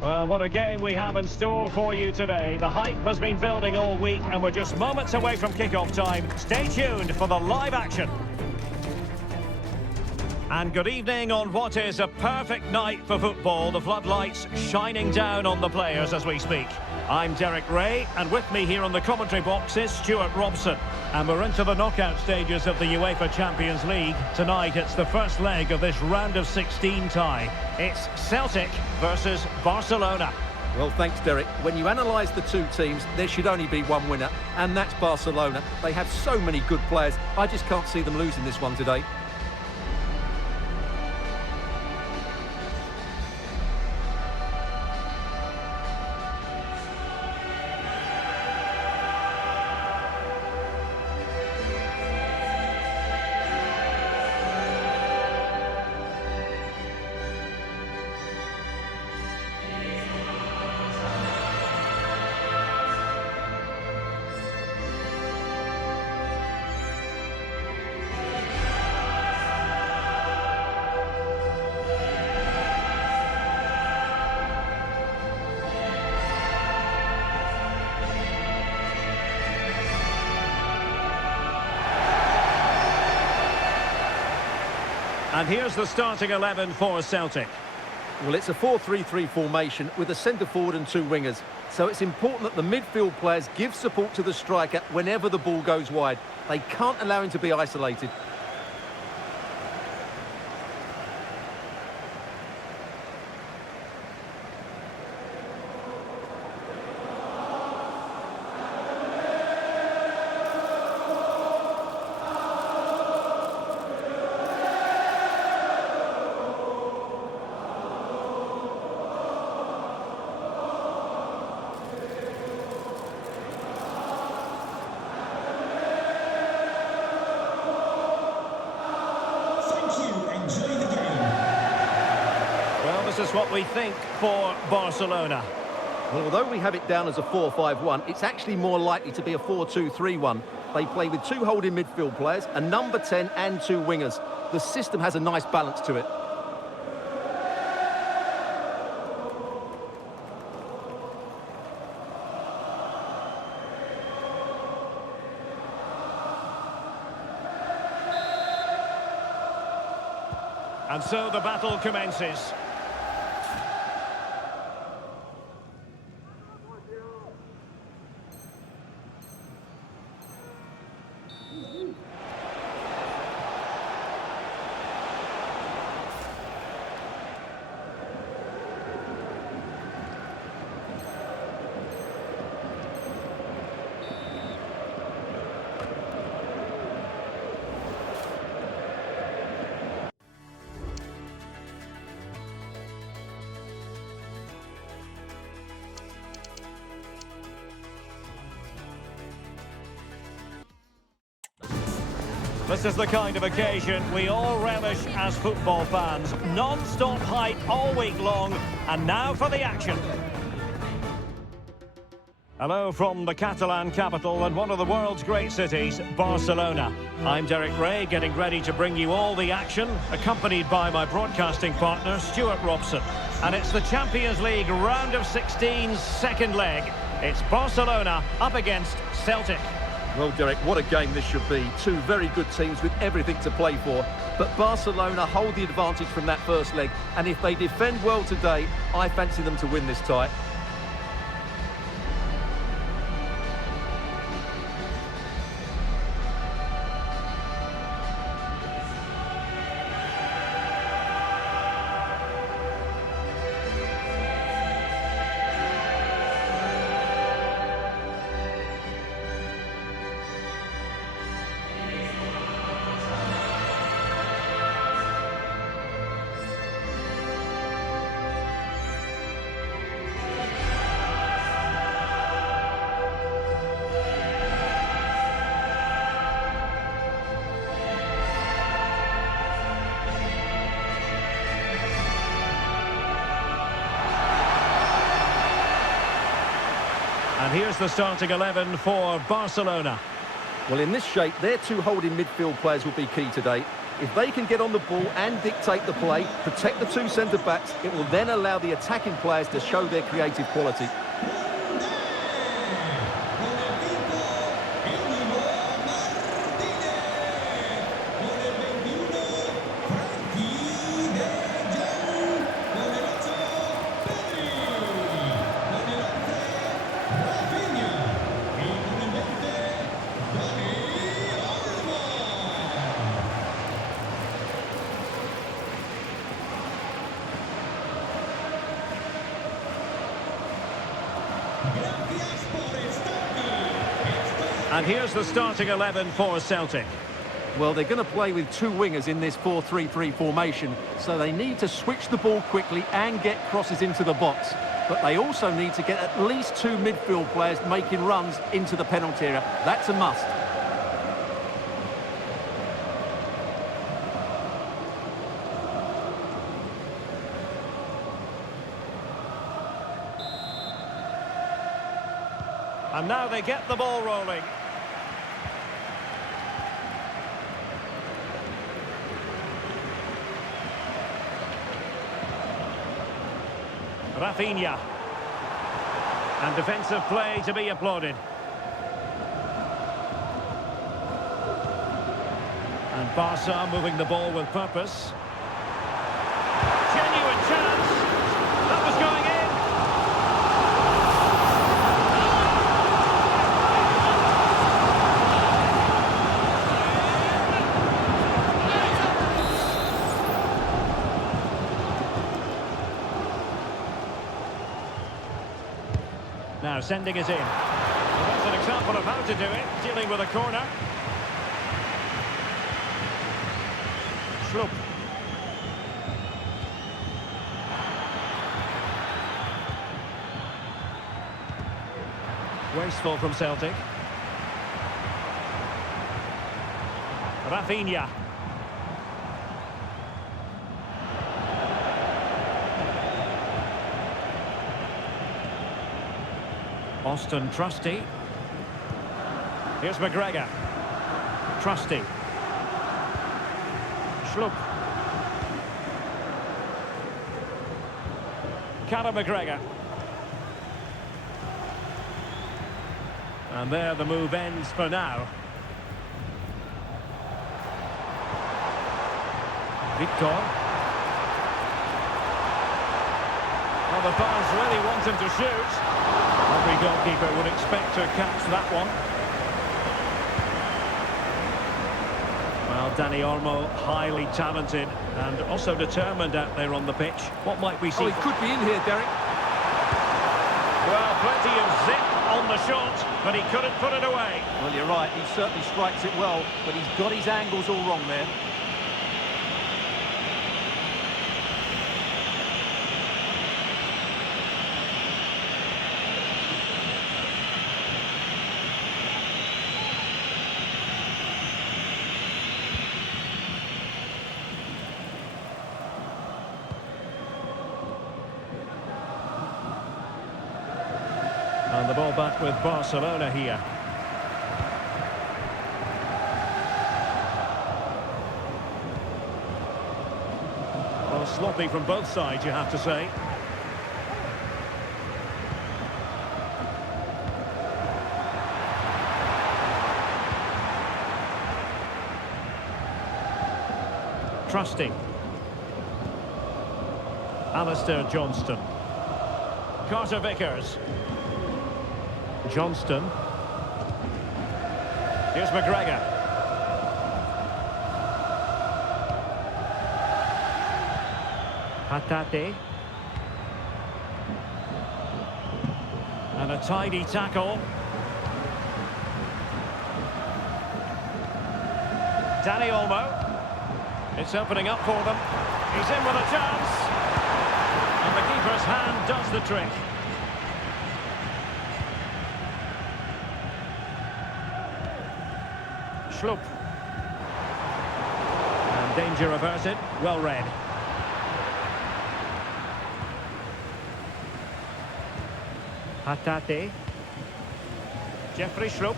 Well, what a game we have in store for you today. The hype has been building all week and we're just moments away from kick-off time. Stay tuned for the live action. And good evening on what is a perfect night for football. The floodlights shining down on the players as we speak. I'm Derek Ray, and with me here on the commentary box is Stuart Robson. And we're into the knockout stages of the UEFA Champions League. Tonight it's the first leg of this round of 16 tie. It's Celtic versus Barcelona. Well, thanks, Derek. When you analyse the two teams, there should only be one winner, and that's Barcelona. They have so many good players, I just can't see them losing this one today. And here's the starting 11 for Celtic. Well, it's a 4-3-3 formation with a centre forward and two wingers. So it's important that the midfield players give support to the striker whenever the ball goes wide. They can't allow him to be isolated. This is what we think for Barcelona. Well, although we have it down as a 4-5-1, it's actually more likely to be a 4-2-3-1. They play with two holding midfield players, a number 10 and two wingers. The system has a nice balance to it. And so the battle commences. This is the kind of occasion we all relish as football fans. Non-stop hype all week long, and now for the action. Hello from the Catalan capital and one of the world's great cities, Barcelona. I'm Derek Ray, getting ready to bring you all the action, accompanied by my broadcasting partner, Stuart Robson. And it's the Champions League round of 16's second leg. It's Barcelona up against Celtic. Well, Derek, what a game this should be. Two very good teams with everything to play for. But Barcelona hold the advantage from that first leg. And if they defend well today, I fancy them to win this tie. And here's the starting 11 for Barcelona. Well, in this shape, their two holding midfield players will be key today. If they can get on the ball and dictate the play, protect the two centre-backs, it will then allow the attacking players to show their creative quality. And here's the starting 11 for Celtic. Well, they're going to play with two wingers in this 4-3-3 formation, so they need to switch the ball quickly and get crosses into the box. But they also need to get at least two midfield players making runs into the penalty area. That's a must. And now they get the ball rolling. Rafinha. And defensive play to be applauded. And Barca moving the ball with purpose. Genuine chance. That was going in. Now sending it in. Well, that's an example of how to do it, dealing with a corner. Schlupp. Wasteful from Celtic. Rafinha. Austin Trusty. Here's McGregor. Trusty. Schlupp. Conor McGregor. And there the move ends for now. Victor. Well, the fans really want him to shoot. Every goalkeeper would expect to catch that one. Well, Dani Olmo, highly talented and also determined out there on the pitch. What might we see? Oh, he could be in here, Derek. Well, plenty of zip on the shot, but he couldn't put it away. Well, you're right, he certainly strikes it well, but he's got his angles all wrong there. And the ball back with Barcelona here. Well, sloppy from both sides, you have to say. Trusty. Alistair Johnston. Carter Vickers. Johnston. Here's McGregor. Hatate. And a tidy tackle. Dani Olmo. It's opening up for them. He's in with a chance. And the keeper's hand does the trick. Schlupp. And danger averted. Well read. Hatate. Jeffrey Schlupp.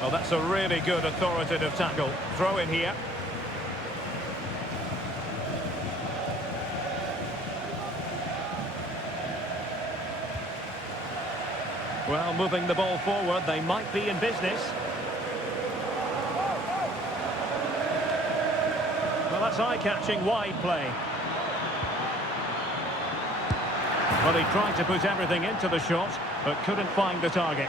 Well, that's a really good authoritative tackle. Throw in here. Well, moving the ball forward, they might be in business. Well, that's eye-catching wide play. Well, he tried to put everything into the shot, but couldn't find the target.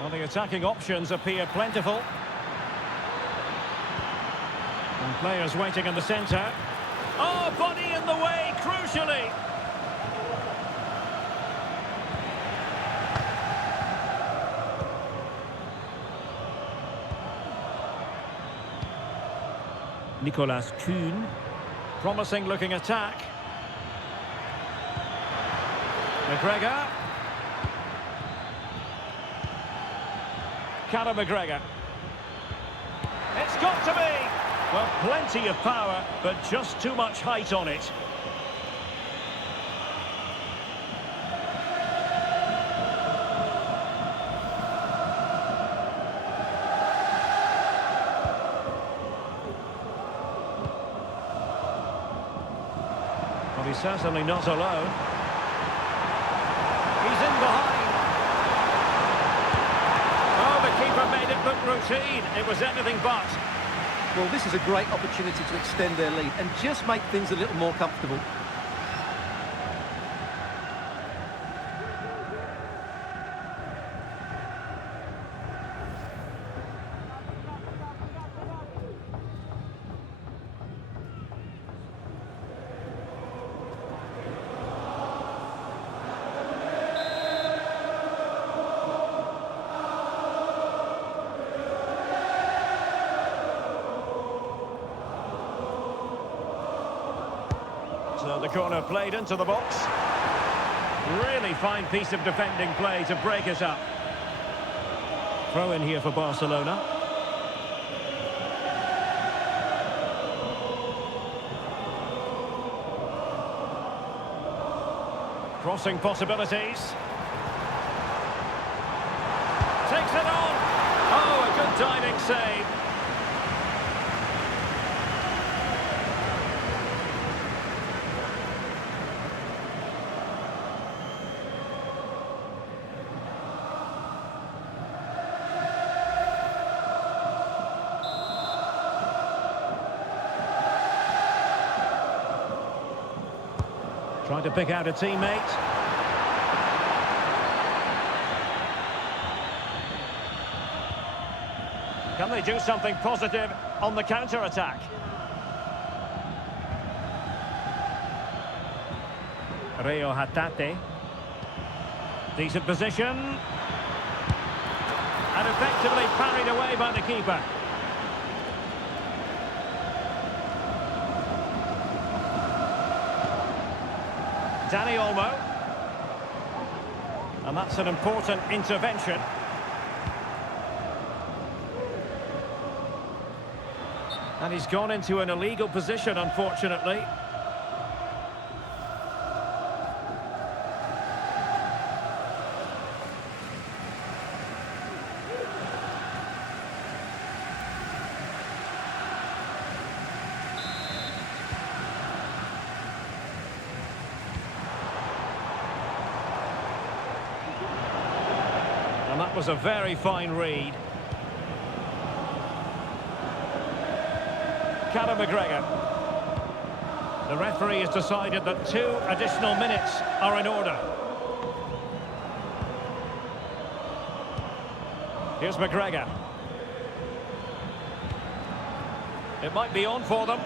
Well, the attacking options appear plentiful. And players waiting in the centre. Oh, body in the way, crucially. Nicolas Kuhn. Promising looking attack. McGregor. Conor McGregor. It's got to be! Well, plenty of power, but just too much height on it. Well, he's certainly not alone. He's in behind. Keeper made it look routine. It was anything but. Well, this is a great opportunity to extend their lead and just make things a little more comfortable. So the corner played into the box. Really fine piece of defending play to break it up. Throw in here for Barcelona. Crossing possibilities. Takes it on. Oh, a good diving save. Trying to pick out a teammate. Can they do something positive on the counter-attack? Rio Hatate. Decent position. And effectively parried away by the keeper. Dani Olmo. And that's an important intervention. And he's gone into an illegal position, unfortunately. And that was a very fine read. Conor McGregor. The referee has decided that 2 additional minutes are in order. Here's McGregor. It might be on for them.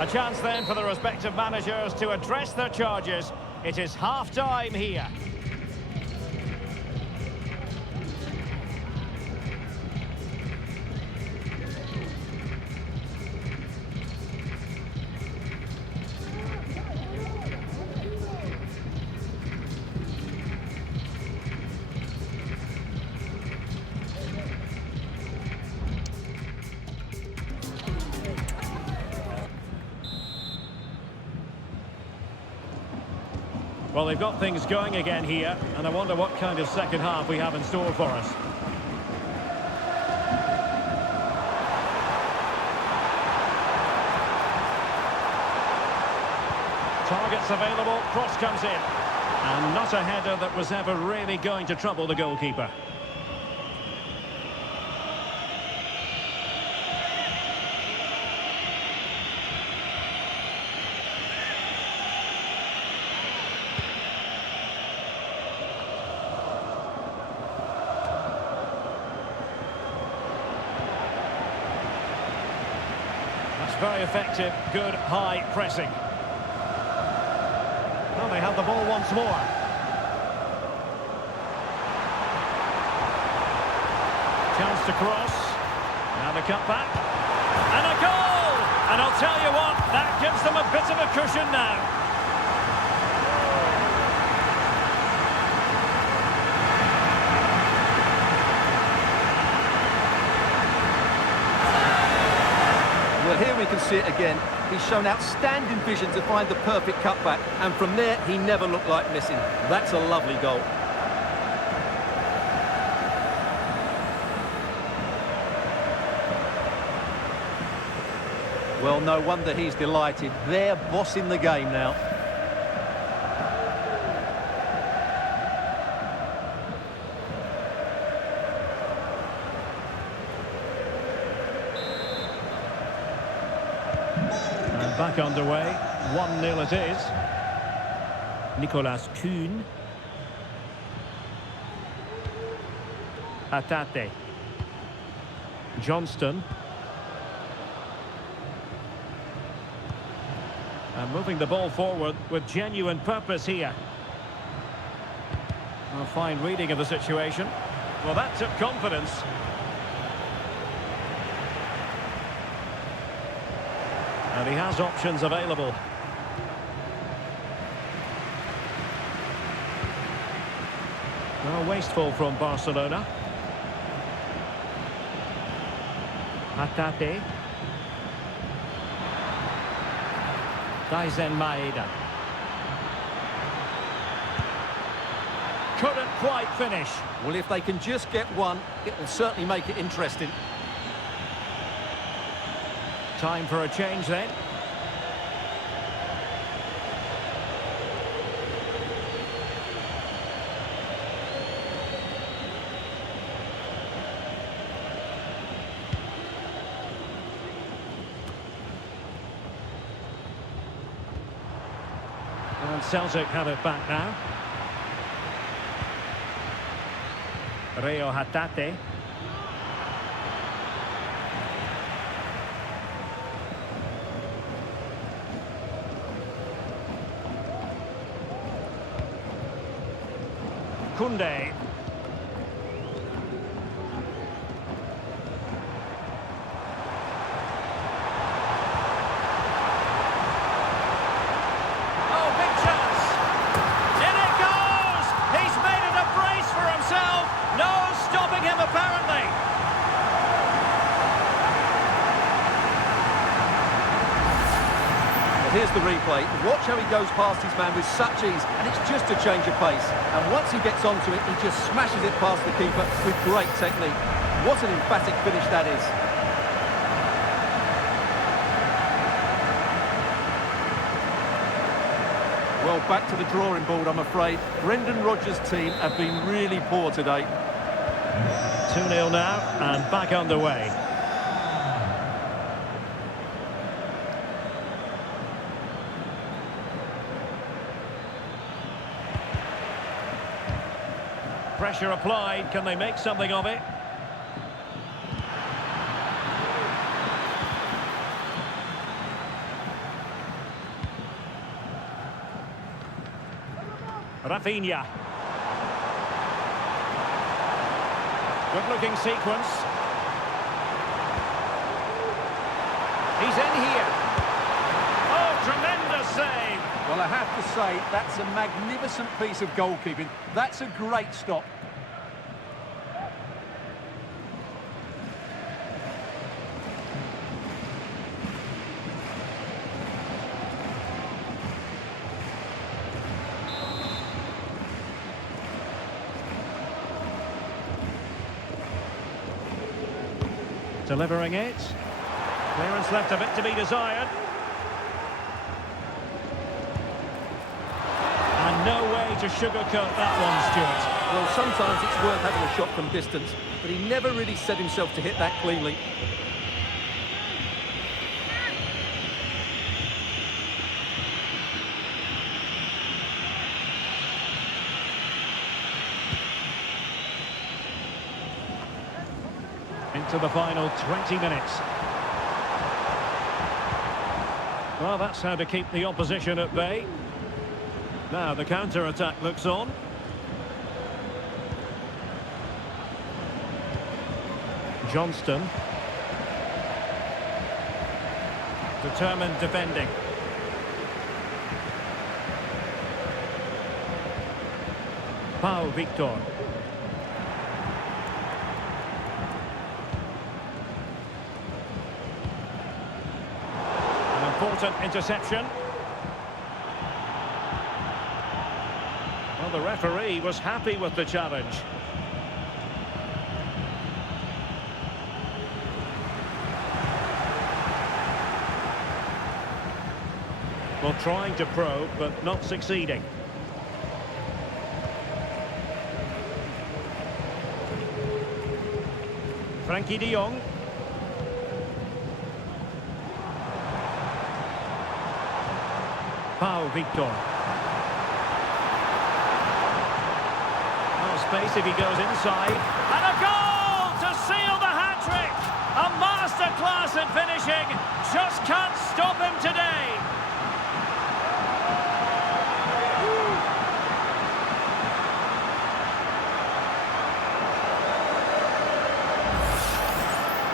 A chance then for the respective managers to address their charges. It is half-time here. Well, they've got things going again here, and I wonder what kind of second half we have in store for us. Targets available, cross comes in. And not a header that was ever really going to trouble the goalkeeper. Very effective, good high pressing. Well, they have the ball once more. Chance to cross. Now the cut back. And a goal! And I'll tell you what, that gives them a bit of a cushion now. Well, here we can see it again. He's shown outstanding vision to find the perfect cutback, and from there, he never looked like missing. That's a lovely goal. Well, no wonder he's delighted. They're bossing the game now. Back underway, 1-0 it is. Nicolas Kuhn. Hatate. Johnston. And moving the ball forward with genuine purpose here. A fine reading of the situation. Well, that took confidence. And he has options available. Well, wasteful from Barcelona. Hatate. Daizen Maeda. Couldn't quite finish. Well, if they can just get one, it will certainly make it interesting. Time for a change then. And Celtic have it back now. Rio Hatate. Kunde. Oh, big chance. In it goes! He's made it a brace for himself. No stopping him, apparently. Well, here's the replay. Watch how he goes past his man with such ease, and it's just a change of pace. And once he gets onto it, he just smashes it past the keeper with great technique. What an emphatic finish that is. Well, back to the drawing board, I'm afraid. Brendan Rodgers' team have been really poor today. 2-0 now, and back underway. Pressure applied. Can they make something of it? Rafinha. Good-looking sequence. He's in here. Oh, tremendous save. Well, I have to say, that's a magnificent piece of goalkeeping. That's a great stop. Delivering it. Clearance left a bit to be desired. And no way to sugarcoat that one, Stuart. Well, sometimes it's worth having a shot from distance, but he never really set himself to hit that cleanly. Into the final 20 minutes. Well, that's how to keep the opposition at bay. Now the counter-attack looks on. Johnston. Determined defending. Pau Victor. Important interception. Well, the referee was happy with the challenge. Well, trying to probe, but not succeeding. Frankie de Jong. Pau Victor. No space if he goes inside. And a goal to seal the hat-trick! A masterclass at finishing. Just can't stop him today.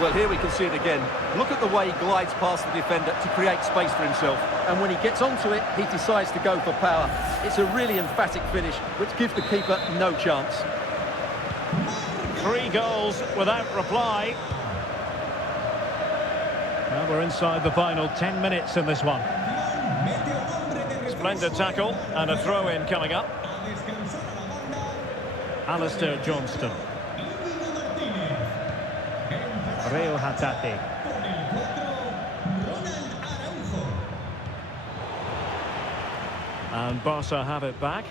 Well, here we can see it again. Look at the way he glides past the defender to create space for himself. And when he gets onto it, he decides to go for power. It's a really emphatic finish, which gives the keeper no chance. 3 goals without reply. Now we're inside the final 10 minutes in this one. Splendid tackle and a throw-in coming up. Alistair Johnston. Real Hatate. And Barca have it back.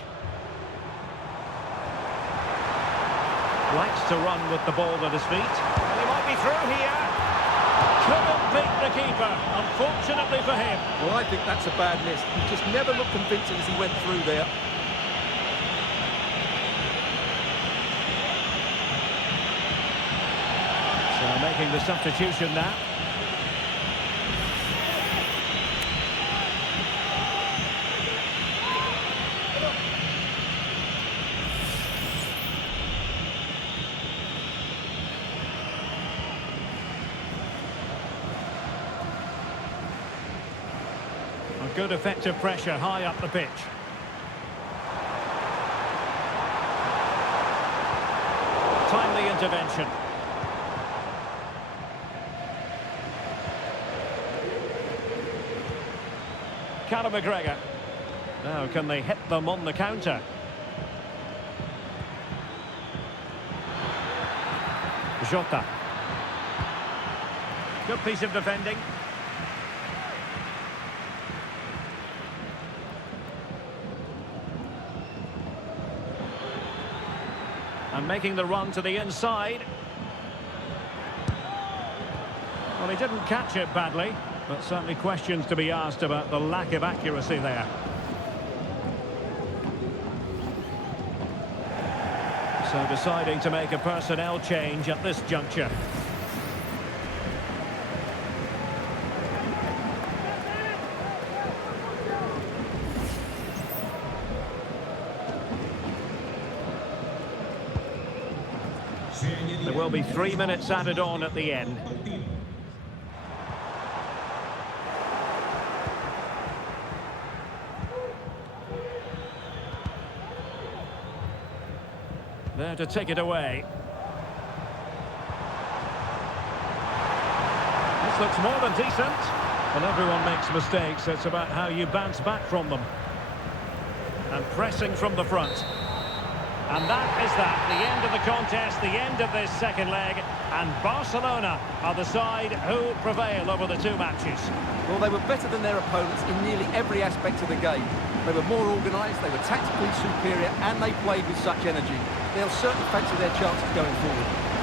Likes to run with the ball at his feet. And he might be through here. Couldn't beat the keeper, unfortunately for him. Well, I think that's a bad miss. He just never looked convincing as he went through there. So making the substitution now. A good effective pressure high up the pitch. Timely intervention. Callum McGregor. Now, can they hit them on the counter? Jota. Good piece of defending. And making the run to the inside. Well, he didn't catch it badly. But certainly questions to be asked about the lack of accuracy there. So deciding to make a personnel change at this juncture. There will be 3 minutes added on at the end. There to take it away. This looks more than decent. Well, everyone makes mistakes. It's about how you bounce back from them. And pressing from the front. And that is that. The end of the contest, the end of this second leg. And Barcelona are the side who prevail over the two matches. Well, they were better than their opponents in nearly every aspect of the game. They were more organised, they were tactically superior, and they played with such energy. They'll certainly fancy their chances going forward.